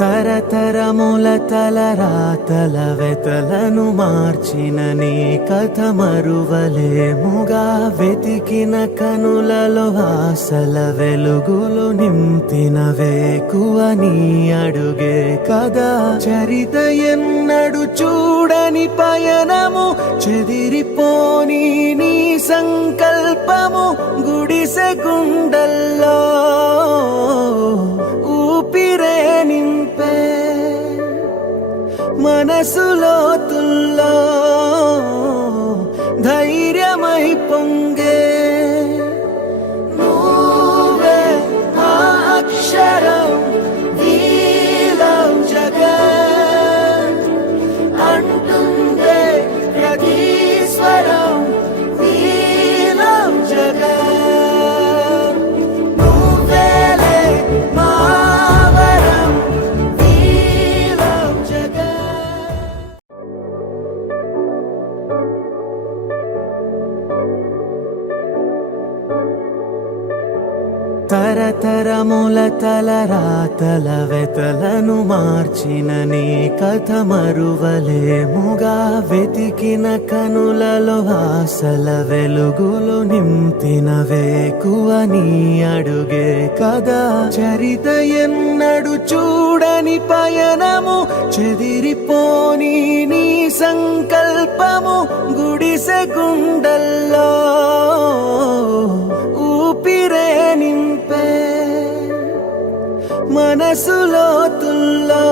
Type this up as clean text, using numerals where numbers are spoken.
తరతరముల తలరాతల వెతలను మార్చిన నీ కథ మరువలేముగా. వెతికిన కనులలో ఆశల వెలుగులు నింపిన వేకువ నీ అడుగే కదా. చరిత ఎన్నడు చూడని పయనము, చెదిరిపోని నీ సంకల్పము. గుడిసె గుండల్లో ఊపిరే నింపే, మనసులో తుల్లో ధైర్యమై పొంగే. నువ్వే ఆ అక్షరం, వీలం జగత్ అంటుందే ప్రతి స్వరం. వీలం జగత్ నువ్వేలే మా వరం. వీలం జగత్. తరతరముల తలరాతల వెతలను మార్చిన నీ కథ మరువలేముగా. వెతికిన కనులలో ఆశల వెలుగులు నింపిన వేకువ నీ అడుగే కదా. చరిత ఎన్నడు చూడని పయనము, చెదిరిపోని నీ సంకల్పము. గుడిసె గుండల్లో ఊపిరే నింపే, మనసులో తుల్లో